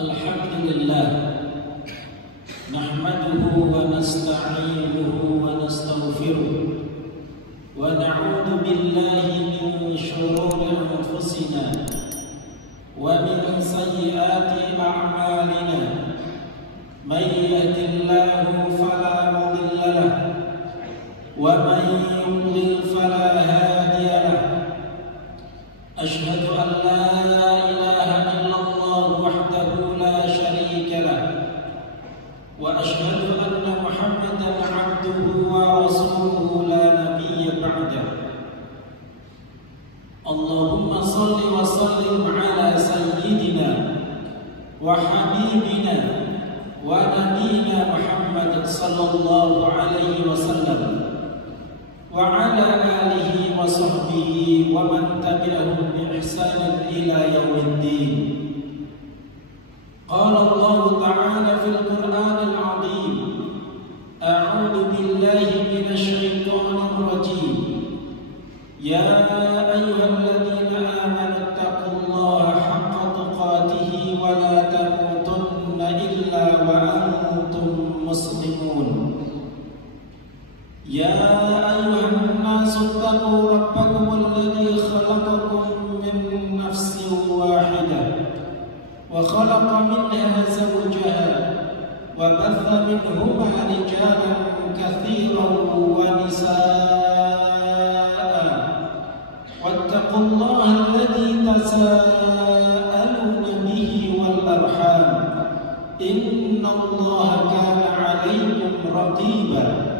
Alhamdulillah, nahmaduhu wa nasta'inuhu wa nastaghfiruh wa na'udzu billahi min shururi anfusina wa min sayyiati a'malina. Man yahdihillahu fala mudilla lahu wa man yudlil fala hadiya lahu. Asyhadu an la ilaha illallah wahdahu la syarika lahu wa asyhadu anna Muhammadan 'abduhu wa rasuluhu la nabiyya ba'dahu. Allahumma shalli wa sallim ala sayyidina wa habibina wa nabiyina Muhammad sallallahu alaihi wasallam wa ala alihi wa sahbihi wa man tabi'ahum bi ihsan ila yaumiddin. Qala Allah ta'ala fil Qur'anil 'azim, a'udzu billahi minasy syaithanir rajim. Ya ayyuhalladzina amanu taqullaha haqqa tuqatih wa la tamutunna illa wa antum muslimun. Ya ayyuhan nasu taqu rabbakum alladzi khalaqakum min nafsin wahidah wa khalaqa minha zawjaha wa batha minhuma rijalan katsiran wa nisaa'a wattaqullaha alladzi tasaaluna bihi wal arham innallaha kana 'alaykum raqiba.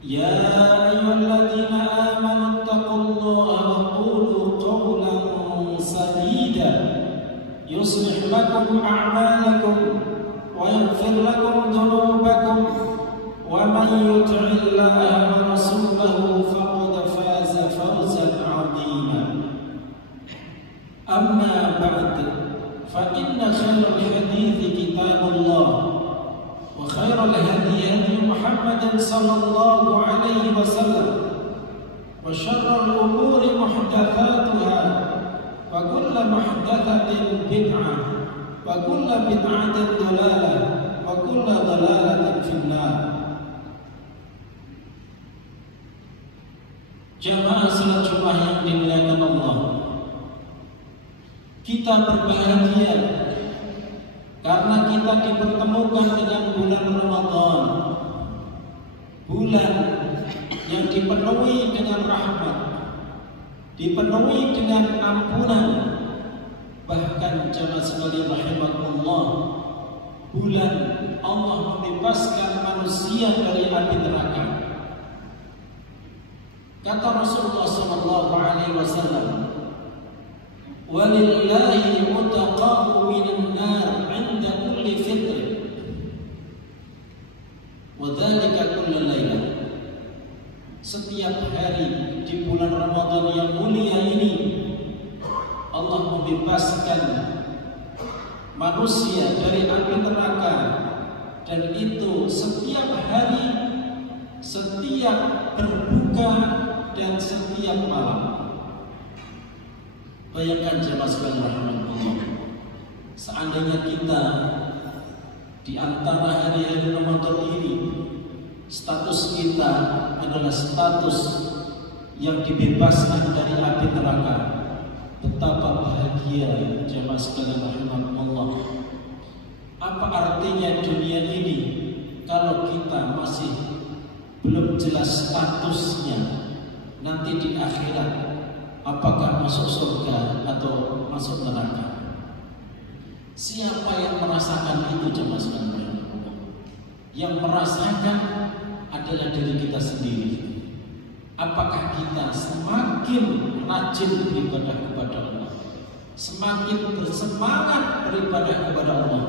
Ya ayyuhalladzina amanu taqullaha wa qulu qawlan sadida yuslih lakum a'malakum wa yaghfir lakum dhunubakum wa man yuti'illaha wa rasulahu faqad faza fawzan 'azima. Amma ba'd, fa inna khairal hadithi kitabullah wa khairal hadi hadi Muhammadin sallallahu alaihi wasallam wa syarrul umuri muhdatsatuha wa kullu muhdatsatin bid'ah wa kullu bid'atin dhalalah wa kullu dhalalatin finnar. Jamaah salat Jumat yang dimuliakan Allah, kita berbahagia karena kita dipertemukan dengan bulan Ramadan, bulan yang dipenuhi dengan rahmat, dipenuhi dengan ampunan, bahkan jamaah sekalian rahimakumullah, bulan Allah membebaskan manusia dari api neraka. Kata Rasulullah sallallahu alaihi wasallam, walillahi mutaqa'u minan nar 'inda kulli fitr wa dzalika kullu lailah. Setiap hari di bulan Ramadan yang mulia ini Allah membebaskan manusia dari api neraka, dan itu setiap hari, setiap berbuka dan setiap malam. Bayangkan jemaah sekalian rahimakumullah, seandainya kita di antara hari-hari Ramadan ini status kita adalah status yang dibebaskan dari api neraka, betapa bahagia jemaah sekalian rahimakumullah. Apa artinya dunia ini kalau kita masih belum jelas statusnya nanti di akhirat, apakah masuk surga atau masuk neraka? Siapa yang merasakan itu jemaah sekalian? Yang merasakan adalah diri kita sendiri. Apakah kita semakin rajin beribadah kepada Allah, semakin bersemangat beribadah kepada Allah,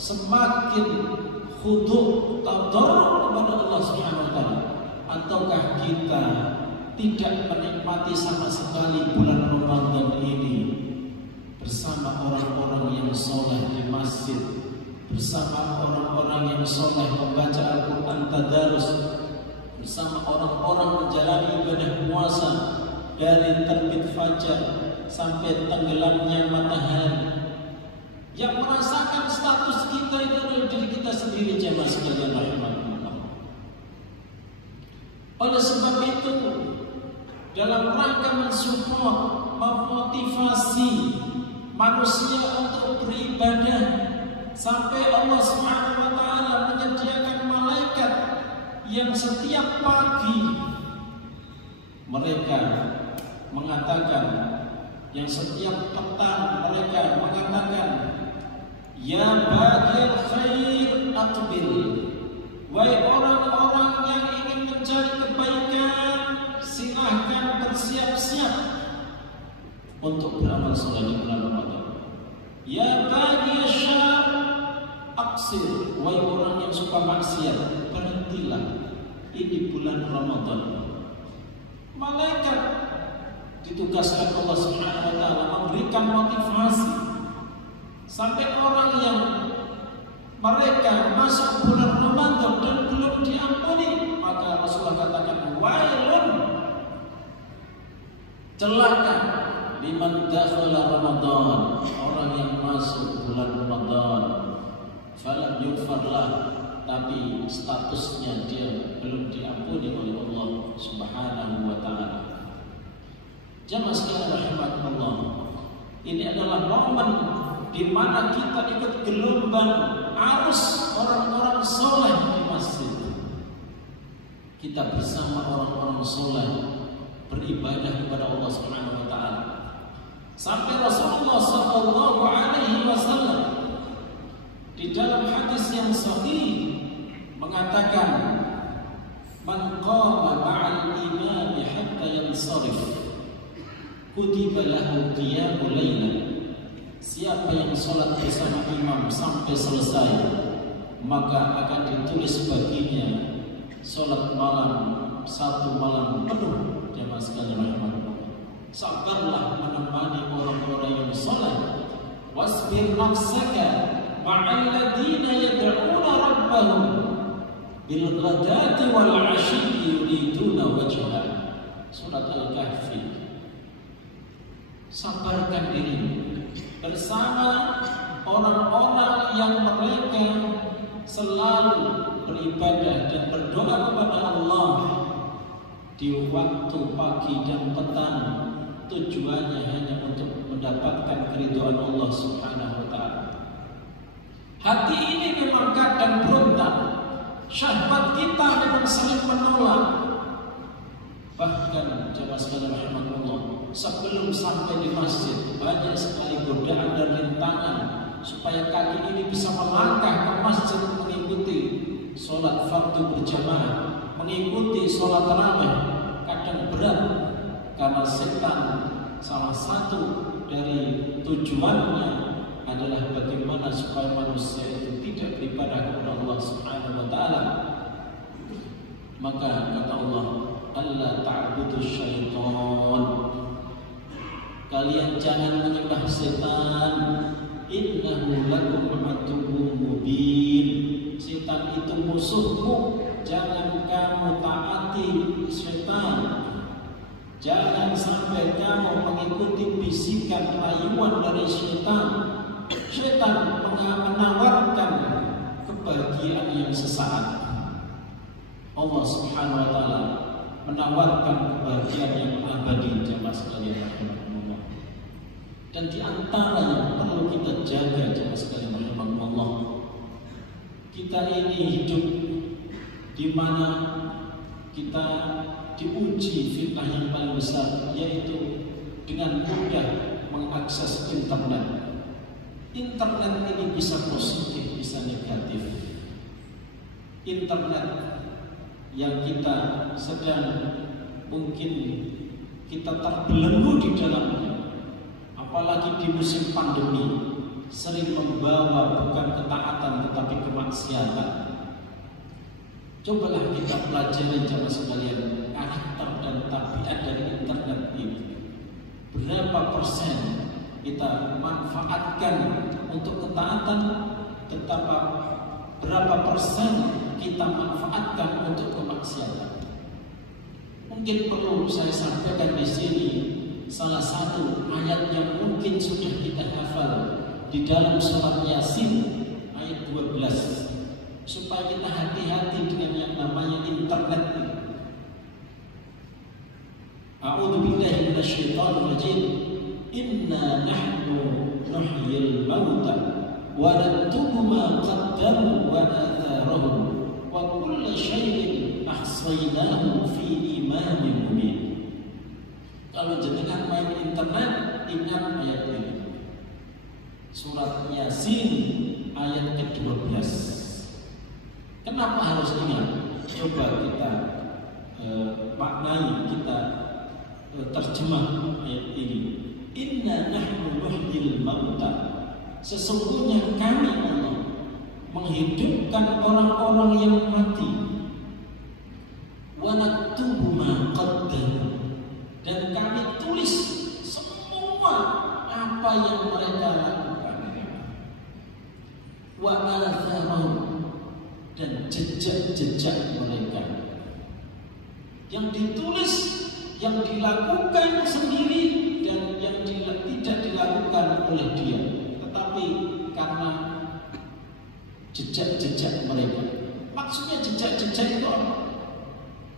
semakin khudu' tadarruk kepada Allah Subhanahu wa taala, ataukah kita tidak menikmati sama sekali bulan Ramadan ini bersama orang-orang yang soleh di masjid, bersama orang-orang yang soleh membaca Al-Quran tadarus, bersama orang-orang menjalani ibadah puasa dari terbit fajar sampai tenggelamnya matahari, Yang merasakan status kita itu adalah diri kita sendiri, jemaah sekalian rahimakumullah. Oleh sebab itu, dalam rangka mensupport, memotivasi manusia untuk beribadah, sampai Allah Subhanahu wa taala menyediakan malaikat yang setiap pagi mereka mengatakan, yang setiap petang mereka mengatakan, ya baghil khair aqbil, wahai orang-orang yang ingin mencari kebaikan, silahkan bersiap-siap untuk beramal soleh di bulan Ramadan. Ya baghil syar aqsir, wahai orang yang suka maksiat, berhentilah, ini bulan Ramadan. Malaikat ditugaskan Allah Subhanahu wa taala memberikan motivasi sampai orang yang mereka masuk bulan Ramadan dan belum diampuni, maka Rasulullah katakan, wailun, celaka liman dakhala Ramadan, orang yang masuk bulan Ramadan falam yughfarlah, tapi statusnya dia belum diampuni oleh Allah Subhanahu wa taala. Jamaah sekalian rahimakumullah, ini adalah momen di mana kita ikut gelombang arus orang-orang soleh di masjid. Kita bersama orang-orang soleh beribadah kepada Allah Subhanahu wa taala. Sampai Rasulullah sallallahu alaihi wasallam di dalam hadis yang sahih mengatakan, man qama ma'al imam hatta yansarif kutiba lahu qiyamul lail. Siapa yang sholat bersama imam sampai selesai, maka akan ditulis baginya sholat malam, satu malam penuh. Jemaah sekalian rahimakumullah, sabarlah menemani orang-orang yang sholat. Wasbir nafsaka ma'al ladina yad'una rabbahum bil ghadati wal 'ashyi yuriduna wajha. Surat Al-Kahfi. Sabarkan diri bersama orang-orang yang mereka selalu beribadah dan berdoa kepada Allah di waktu pagi dan petang, tujuannya hanya untuk mendapatkan keridhaan Allah Subhanahu wa taala. Hati ini memang kadang berontak, syahwat kita memang sering menolak. Bahkan jemaah sekalian rahimakumullah, sebelum sampai di masjid banyak sekali godaan dan rintangan supaya kaki ini bisa melangkah ke masjid mengikuti sholat fardu berjamaah, mengikuti sholat tarawih. Kadang berat karena setan salah satu dari tujuannya adalah bagaimana supaya manusia itu tidak beribadah kepada Allah Subhanahu wa taala. Maka kata Allah, Allah ta'budu syaitan, kalian jangan menyembah setan, innahu lakum aduwwun mubin, setan itu musuhmu, jangan kamu taati setan. Jangan sampai kamu mengikuti bisikan rayuan dari setan. Setan menawarkan kebahagiaan yang sesaat. Allah Subhanahu wa taala menawarkan kebahagiaan yang abadi. Jemaah sekalian rahimakumullah. Dan di antara yang perlu kita jaga, jemaah sekalian rahimakumullah, kita ini hidup di mana kita diuji fitnah yang paling besar, yaitu dengan mudah mengakses internet. Internet ini bisa positif, bisa negatif. Internet yang kita sedang mungkin kita terbelenggu di dalamnya, apalagi di musim pandemi, sering membawa bukan ketaatan tetapi kemaksiatan. Cobalah kita pelajari jemaah sekalian karakter dan tabiat dari internet ini. Berapa persen kita manfaatkan untuk ketaatan, betapa berapa persen kita manfaatkan untuk kemaksiatan. Mungkin perlu saya sampaikan di sini salah satu ayat yang mungkin sudah kita hafal, di dalam surat Yasin ayat 12 supaya kita hati-hati dengan yang namanya internet ini. A'udzu billahi minasyaitonir rajim. Inna nahnu nuhyil mauta wa naktubu ma qaddamu wa atharahum wa kullu syai'in ahsaynahu fi imamin mubin. Kalau jenengan main internet, ingat ayat ini. Surat Yasin ayat ke-12. Kenapa harus ingat? Coba kita maknai, kita terjemah ayat ini. Inna nahnu nuhyil mauta. Sesungguhnya kami Allah menghidupkan orang-orang yang mati. Wa naktubu ma qaddamu. Dan kami tulis semua apa yang mereka lakukan. Wa atharahum. Dan jejak-jejak mereka yang ditulis, yang dilakukan sendiri dan yang tidak dilakukan oleh dia, tetapi karena jejak-jejak mereka. Maksudnya jejak-jejak itu apa?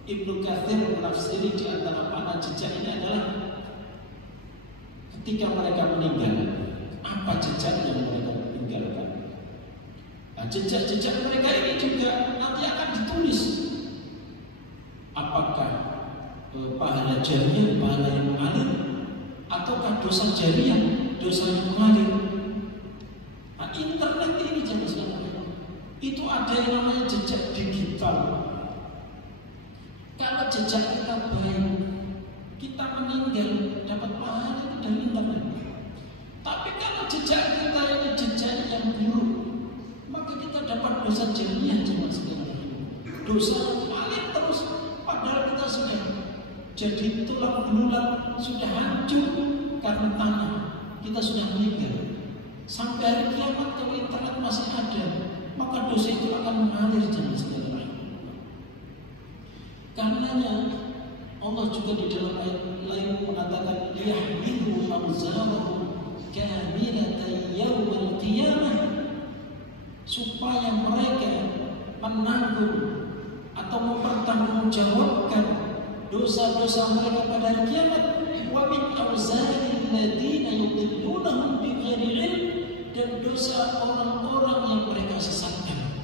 Ibnu Katsir menafsiri di antara makna jejak ini adalah ketika mereka meninggal, apa jejak yang mereka tinggalkan. Nah, jejak-jejak mereka ini juga nanti akan ditulis. Apakah pahala jariah, pahala yang mengalir, ataukah dosa jariah, dosa yang mengalir. Nah, internet ini jangan salah, itu ada yang namanya jejak digital. Kalau jejak kita baik, kita meninggal dapat pahala itu dari internet. Tapi kalau jejak kita ini jejak yang buruk, maka kita dapat dosa jariah cuma sekarang. Dosa mengalir terus, padahal kita sudah jadi tulang belulang, sudah hancur karena tanah. Kita sudah meninggal. Sampai hari kiamat kalau internet masih ada, maka dosa itu akan mengalir cuma sekarang. Karenanya Allah juga di dalam ayat lain mengatakan liyahmilu awzarahum kamilatan yaumil qiyamah, supaya mereka menanggung atau mempertanggungjawabkan dosa-dosa mereka pada hari kiamat. Wa min awzaril ladzina yudillunahum bighairi ilm, dan dosa orang-orang yang mereka sesatkan.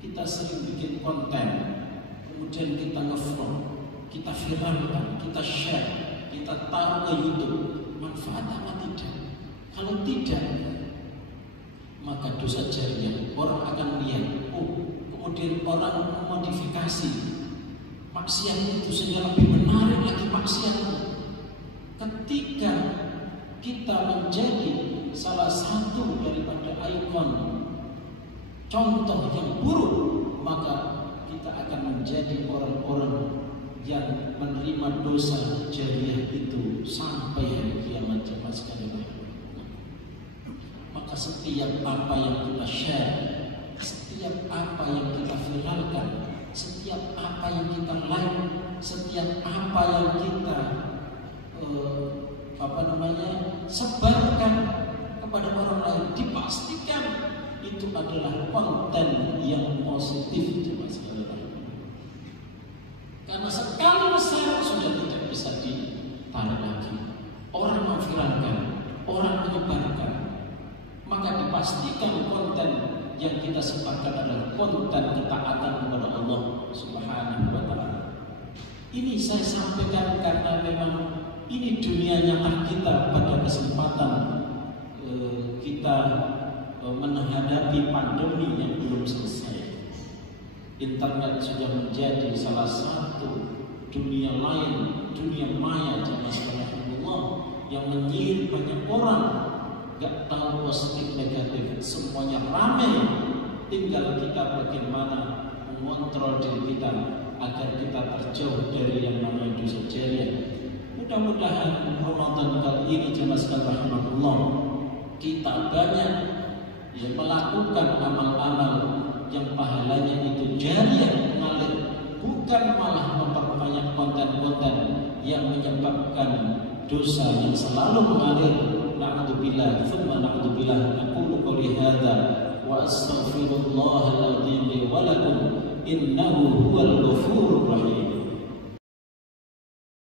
Kita sering bikin konten, kemudian kita nge-vlog, kita viralkan, kita share, kita taruh ke YouTube. Manfaat apa tidak? Kalau tidak, maka dosa jariah. Orang akan lihat, kemudian orang memodifikasi maksiat itu sehingga lebih menarik lagi maksiatnya. Ketika kita menjadi salah satu daripada ikon contoh yang buruk, maka kita akan menjadi orang-orang yang menerima dosa jariah itu sampai hari kiamat jemaah sekalian. Maka setiap apa yang kita share, setiap apa yang kita viralkan, setiap apa yang kita like, setiap apa yang kita sebarkan kepada orang lain, dipastikan itu adalah konten yang positif cuma sekali. Karena sekali besar sudah tidak bisa ditarik lagi. Orang memviralkan, orang menyebarkan, maka dipastikan konten yang kita sebarkan adalah konten ketaatan kepada Allah Subhanahu wa Ta'ala. Ini saya sampaikan karena memang ini dunia nyata kita pada kesempatan kita menghadapi pandemi yang belum selesai. Internet sudah menjadi salah satu dunia lain, dunia maya jemaah sekalian Allah, yang menyihir banyak orang. Gak tahu positif negatif, semuanya ramai. Tinggal kita bagaimana mengontrol diri kita agar kita terjauh dari yang namanya dosa jariah. Mudah-mudahan Ramadan kali ini jemaah sekalian Allah, kita banyak melakukan amal-amal yang pahalanya itu jariah mengalir, bukan malah memperbanyak konten-konten yang menyebabkan dosa yang selalu mengalir. billah, thumma na'udzu billah. Aqulu qouli hadza wa astaghfirullahal azim li wa lakum innahu huwal ghafurur rahim.